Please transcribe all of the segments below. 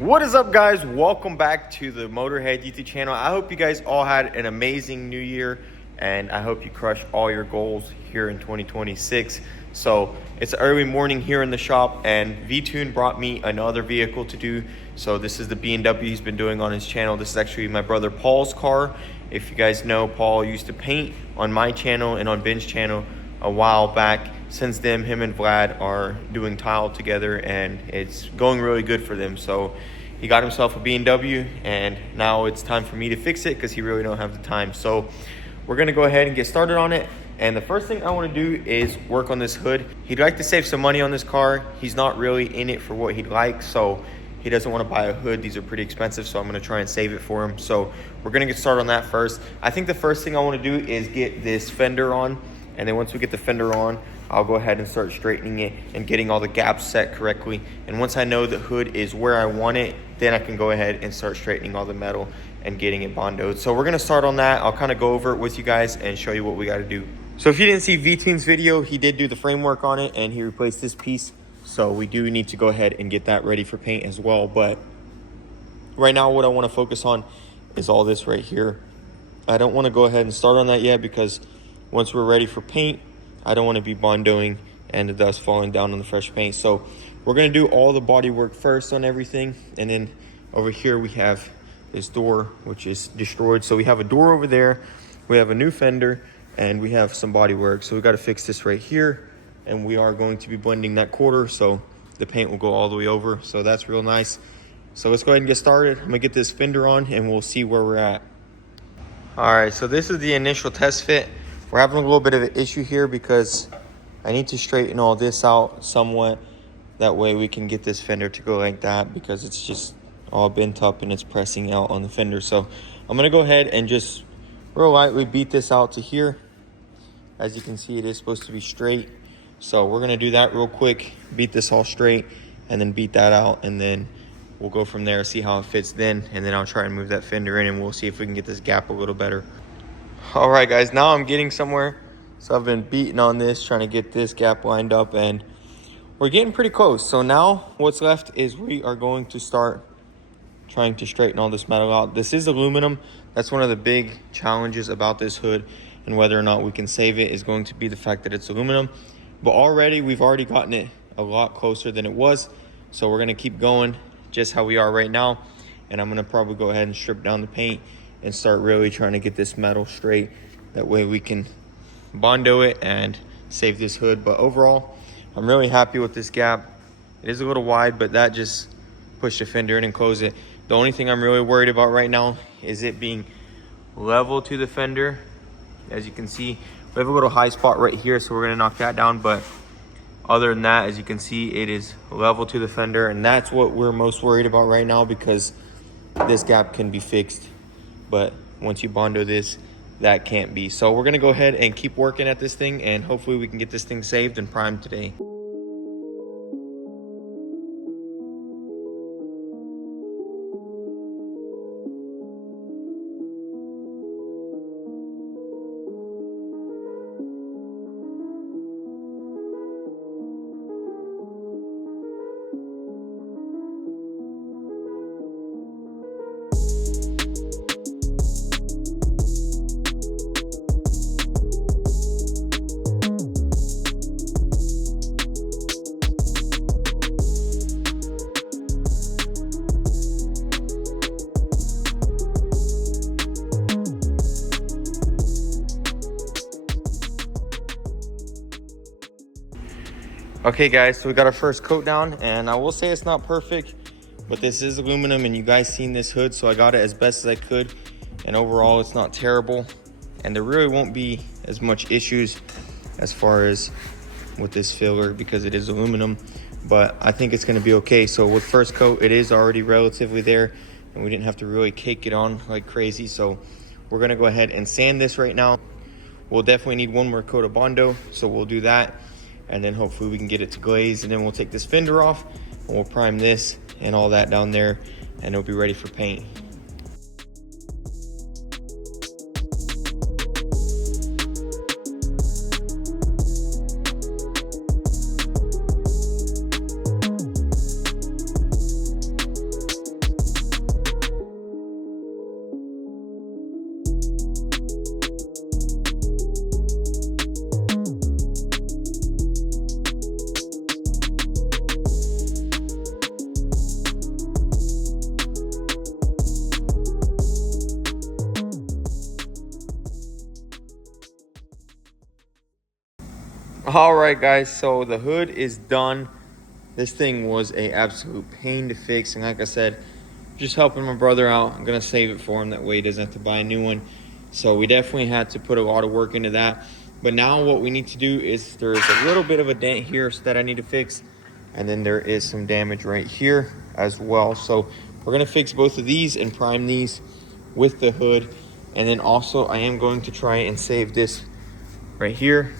What is up, guys? Welcome back to the Motorhead YouTube channel. I hope you guys all had an amazing new year, and I hope you crush all your goals here in 2026. So it's early morning here in the shop, and V-Tune brought me another vehicle to do. So this is the BMW he's been doing on his channel. This is actually my brother Paul's car. If you guys know, Paul used to paint on my channel and on Ben's channel a while back. Since then, him and Vlad are doing tile together, and it's going really good for them. So he got himself a BMW, and now it's time for me to fix it because he really don't have the time. So we're gonna go ahead and get started on it. And the first thing I want to do is work on this hood. He'd like to save some money on this car. He's not really in it for what he'd like, so he doesn't want to buy a hood. These are pretty expensive, so I'm going to try and save it for him. So we're going to get started on that first. I think the first thing I want to do is get this fender on, and then once we get the fender on, I'll go ahead and start straightening it and getting all the gaps set correctly. And once I know the hood is where I want it, then I can go ahead and start straightening all the metal and getting it bondoed. So we're going to start on that. I'll kind of go over it with you guys and show you what we got to do. So if you didn't see V-Tune's video, he did do the framework on it, and he replaced this piece. So we do need to go ahead and get that ready for paint as well. But right now, what I want to focus on is all this right here. I don't want to go ahead and start on that yet, because once we're ready for paint, I don't want to be bondoing and the dust falling down on the fresh paint. So we're going to do all the body work first on everything. And then over here we have this door, which is destroyed. So we have a door over there, we have a new fender, and we have some body work. So we got to fix this right here, and we are going to be blending that quarter, so the paint will go all the way over. So that's real nice. So let's go ahead and get started. I'm gonna get this fender on, and we'll see where we're at. All right, so this is the initial test fit. We're having a little bit of an issue here because I need to straighten all this out somewhat. That way we can get this fender to go like that, because it's just all bent up and it's pressing out on the fender. So I'm gonna go ahead and just real lightly beat this out to here. As you can see, it is supposed to be straight. So we're gonna do that real quick, beat this all straight, and then beat that out, and then we'll go from there, see how it fits then, and then I'll try and move that fender in, and we'll see if we can get this gap a little better. All right, guys, now I'm getting somewhere. So I've been beating on this, trying to get this gap lined up, and we're getting pretty close. So now what's left is we are going to start trying to straighten all this metal out. This is aluminum. That's one of the big challenges about this hood, and whether or not we can save it is going to be the fact that it's aluminum. But we've already gotten it a lot closer than it was. So we're gonna keep going just how we are right now. And I'm gonna probably go ahead and strip down the paint and start really trying to get this metal straight. That way we can bondo it and save this hood. But overall, I'm really happy with this gap. It is a little wide, but that just pushed the fender in and closed it. The only thing I'm really worried about right now is it being level to the fender. As you can see, we have a little high spot right here, so we're gonna knock that down. But other than that, as you can see, it is level to the fender, and that's what we're most worried about right now, because this gap can be fixed. But once you bondo this, that can't be. So we're gonna go ahead and keep working at this thing, and hopefully we can get this thing saved and primed today. Okay, guys, so we got our first coat down, and I will say it's not perfect, but this is aluminum, and you guys seen this hood, so I got it as best as I could, and overall it's not terrible, and there really won't be as much issues as far as with this filler, because it is aluminum, but I think it's going to be okay. So with first coat, it is already relatively there, and we didn't have to really cake it on like crazy. So we're going to go ahead and sand this right now. We'll definitely need one more coat of Bondo, so we'll do that, and then hopefully we can get it to glaze, and then we'll take this fender off and we'll prime this and all that down there, and it'll be ready for paint. All right, guys, so the hood is done. This thing was a absolute pain to fix, and like I said, just helping my brother out. I'm gonna save it for him, that way he doesn't have to buy a new one. So we definitely had to put a lot of work into that. But now what we need to do is, there is a little bit of a dent here that I need to fix, and then there is some damage right here as well. So we're gonna fix both of these and prime these with the hood. And then also I am going to try and save this right here.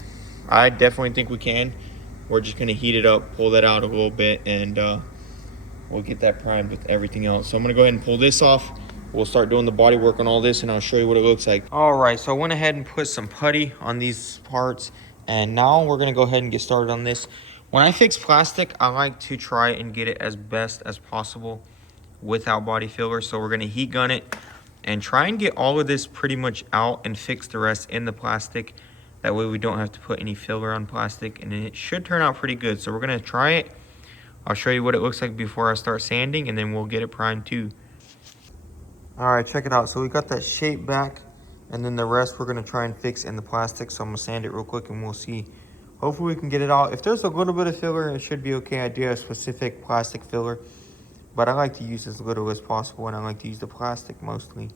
I definitely think we can. We're just gonna heat it up, pull that out a little bit, and we'll get that primed with everything else. So I'm gonna go ahead and pull this off. We'll start doing the body work on all this, and I'll show you what it looks like. All right, so I went ahead and put some putty on these parts, and now we're gonna go ahead and get started on this. When I fix plastic, I like to try and get it as best as possible without body filler. So we're gonna heat gun it and try and get all of this pretty much out and fix the rest in the plastic. That way we don't have to put any filler on plastic, and it should turn out pretty good. So we're gonna try it. I'll show you what it looks like before I start sanding, and then we'll get it primed too. All right, check it out. So we got that shape back, and then the rest we're gonna try and fix in the plastic. So I'm gonna sand it real quick and we'll see. Hopefully we can get it out. If there's a little bit of filler, it should be okay. I do have specific plastic filler, but I like to use as little as possible, and I like to use the plastic mostly.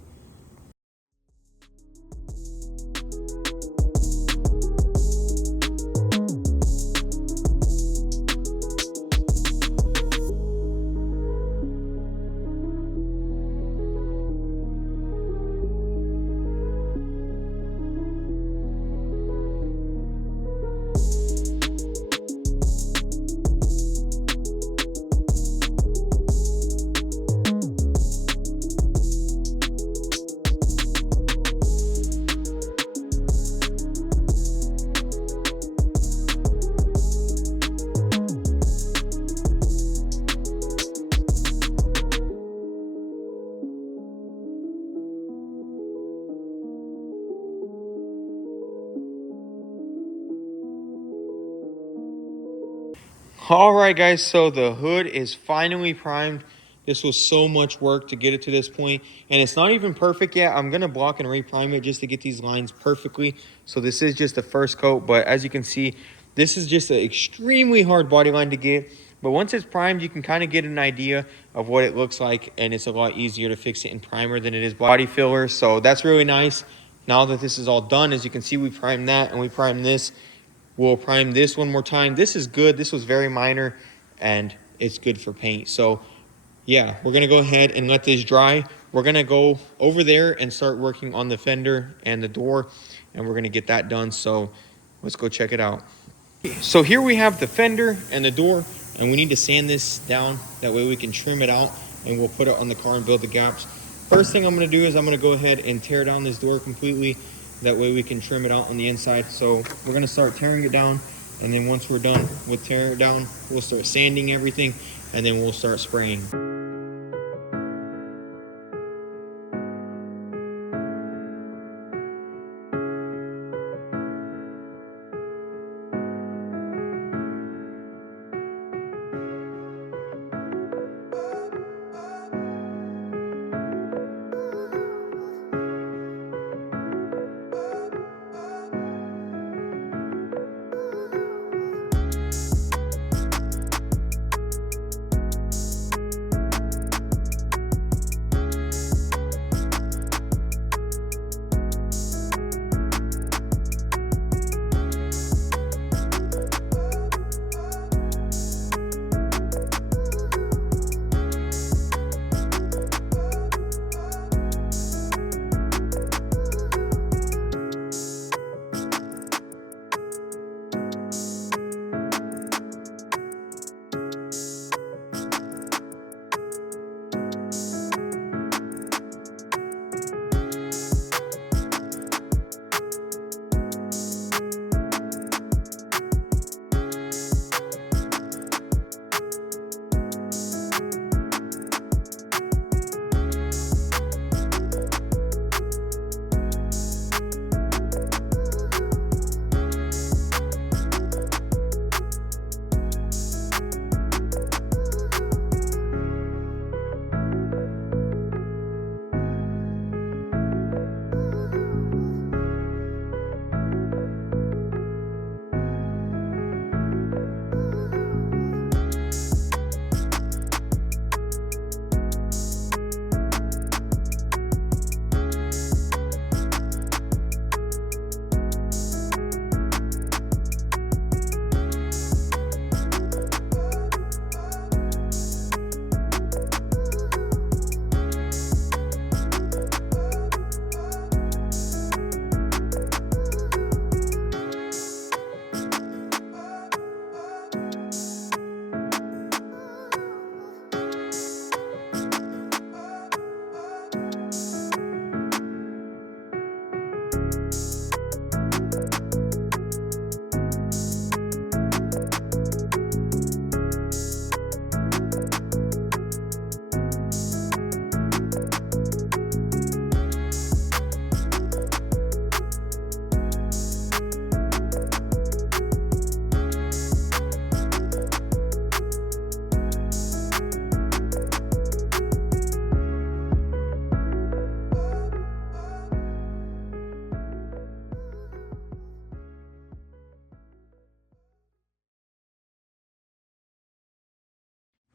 All right, guys, so the hood is finally primed. This was so much work to get it to this point, and it's not even perfect yet. I'm gonna block and reprime it just to get these lines perfectly. So this is just the first coat, but as you can see, this is just an extremely hard body line to get. But once it's primed, you can kind of get an idea of what it looks like, and it's a lot easier to fix it in primer than it is body filler. So that's really nice. Now that this is all done, as you can see, we primed that and we primed this. We'll prime this one more time. This is good. This was very minor, and it's good for paint. So yeah, we're gonna go ahead and let this dry. We're gonna go over there and start working on the fender and the door, and we're gonna get that done. So let's go check it out. So here we have the fender and the door, and we need to sand this down. That way we can trim it out, and we'll put it on the car and build the gaps. First thing I'm gonna do is I'm gonna go ahead and tear down this door completely. That way we can trim it out on the inside. So we're gonna start tearing it down, and then once we're done with tearing it down, we'll start sanding everything, and then we'll start spraying.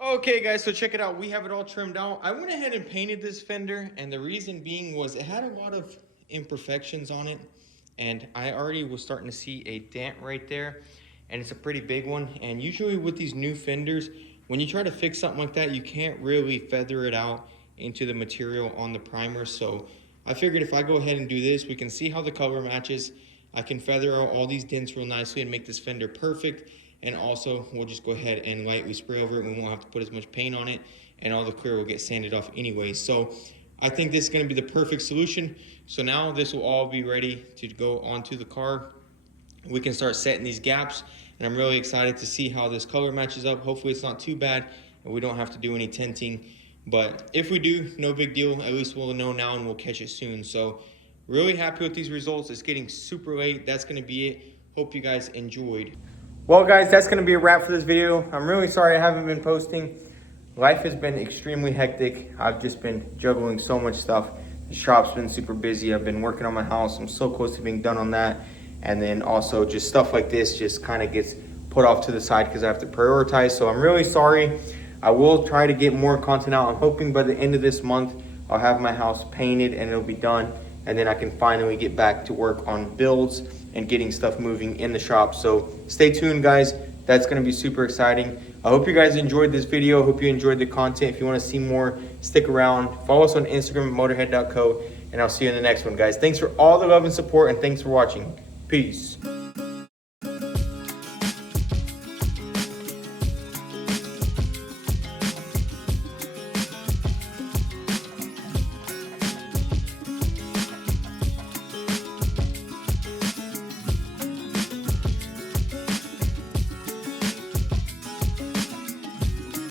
Okay guys, so check it out. We have it all trimmed out. I went ahead and painted this fender, and the reason being was it had a lot of imperfections on it, and I already was starting to see a dent right there, and it's a pretty big one. And usually with these new fenders, when you try to fix something like that, you can't really feather it out into the material on the primer. So I figured if I go ahead and do this, we can see how the color matches. I can feather out all these dents real nicely and make this fender perfect. And also, we'll just go ahead and lightly spray over it. We won't have to put as much paint on it, and all the clear will get sanded off anyway. So I think this is going to be the perfect solution. So now this will all be ready to go onto the car. We can start setting these gaps, and I'm really excited to see how this color matches up. Hopefully it's not too bad, and we don't have to do any tinting. But if we do, no big deal. At least we'll know now, and we'll catch it soon. So really happy with these results. It's getting super late. That's going to be it. Hope you guys enjoyed. Well guys, that's going to be a wrap for this video. I'm really sorry I haven't been posting. Life has been extremely hectic. I've just been juggling so much stuff. The shop's been super busy. I've been working on my house. I'm so close to being done on that. And then also just stuff like this just kind of gets put off to the side because I have to prioritize. So I'm really sorry. I will try to get more content out. I'm hoping by the end of this month, I'll have my house painted and it'll be done. And then I can finally get back to work on builds and getting stuff moving in the shop. So stay tuned guys, that's gonna be super exciting. I hope you guys enjoyed this video. Hope you enjoyed the content. If you wanna see more, stick around. Follow us on Instagram at motorhead.co, and I'll see you in the next one guys. Thanks for all the love and support, and thanks for watching. Peace.